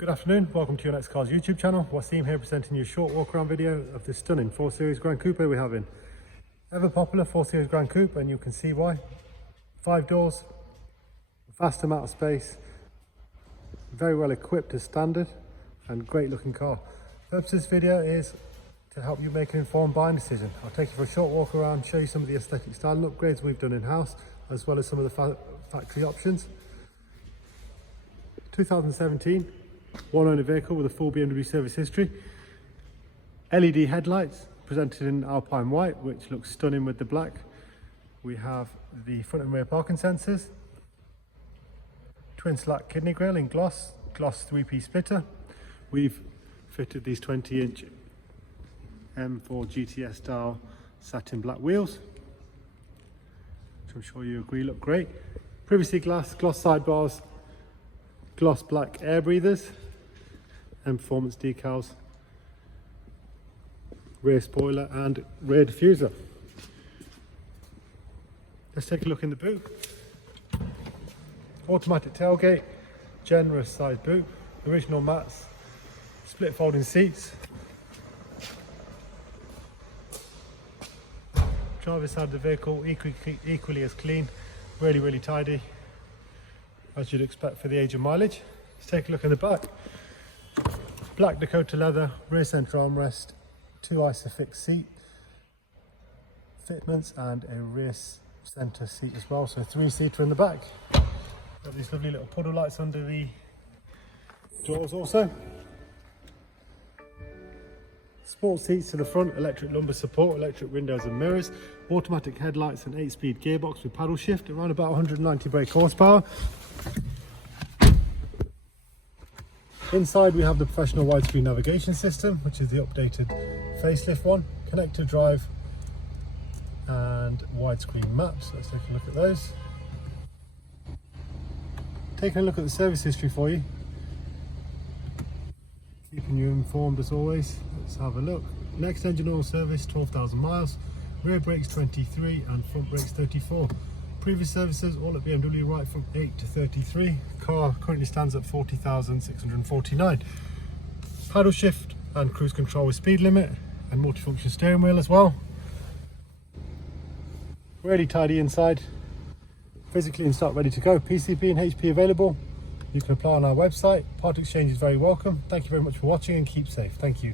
Good afternoon, welcome to your Next Cars YouTube channel. Wasim here presenting you a short walk around video of this stunning 4 Series Grand Coupe we're having. Ever popular 4 Series Grand Coupe, and you can see why. 5 doors, vast amount of space, very well equipped as standard, and great looking car. The purpose of this video is to help you make an informed buying decision. I'll take you for a short walk around, show you some of the aesthetic style and upgrades we've done in-house, as well as some of the factory options. 2017. One owner vehicle with a full BMW service history. LED headlights presented in Alpine white, which looks stunning with the black. We have the front and rear parking sensors. Twin slat kidney grille in gloss 3-piece splitter. We've fitted these 20-inch M4 GTS style satin black wheels, which I'm sure you agree look great. Privacy glass, gloss sidebars, gloss black air breathers and performance decals, rear spoiler and rear diffuser. Let's take a look in the boot. Automatic tailgate, generous size boot, original mats, split folding seats. Driver's side of the vehicle equally as clean, really tidy, as you'd expect for the age and mileage. Let's take a look in the back. Black Dakota leather, rear centre armrest, 2 Isofix seat fitments and a rear centre seat as well, so a 3-seater in the back. Got these lovely little puddle lights under the doors also. Sport seats to the front, electric lumbar support, electric windows and mirrors, automatic headlights and 8-speed gearbox with paddle shift, around about 190 brake horsepower. Inside we have the professional widescreen navigation system, which is the updated facelift one, connect to drive and widescreen maps. Let's take a look at those. Taking a look at the service history for you, keeping you informed as always. Let's have a look. Next engine oil service 12,000 miles, rear brakes 23 and front brakes 34. Previous services all at BMW right from 8 to 33. Car currently stands at 40,649. Paddle shift and cruise control with speed limit and multifunction steering wheel as well. Really tidy inside. Physically in stock, ready to go. PCP and HP available. You can apply on our website. Part exchange is very welcome. Thank you very much for watching and keep safe. Thank you.